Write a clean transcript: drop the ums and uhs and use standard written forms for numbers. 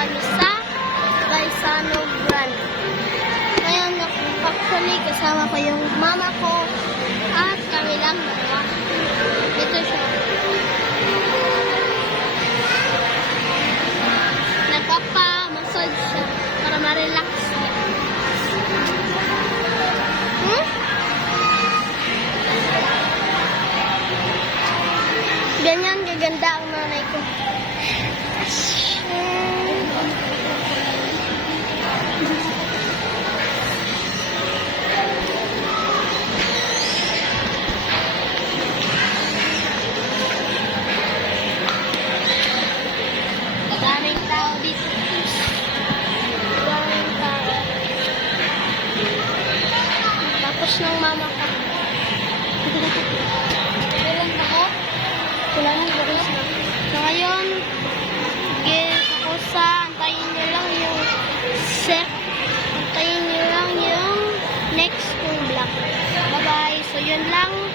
kami sa Gaisano Grande. Ngayon, actually, kasama ko yung mama ko at kami lang dalawa. Ito siya. Nagpapa-massage siya para ma-relax siya. Ganyan kaganda ang nanay ko. Daming tao dito. Daming tao. Tapos ng mama ko. Ilan ako? Wala nang baris na. So ngayon, ako sa antayin nyo lang yung antayin nyo lang yung next kong vlog. Bye bye. So yun lang.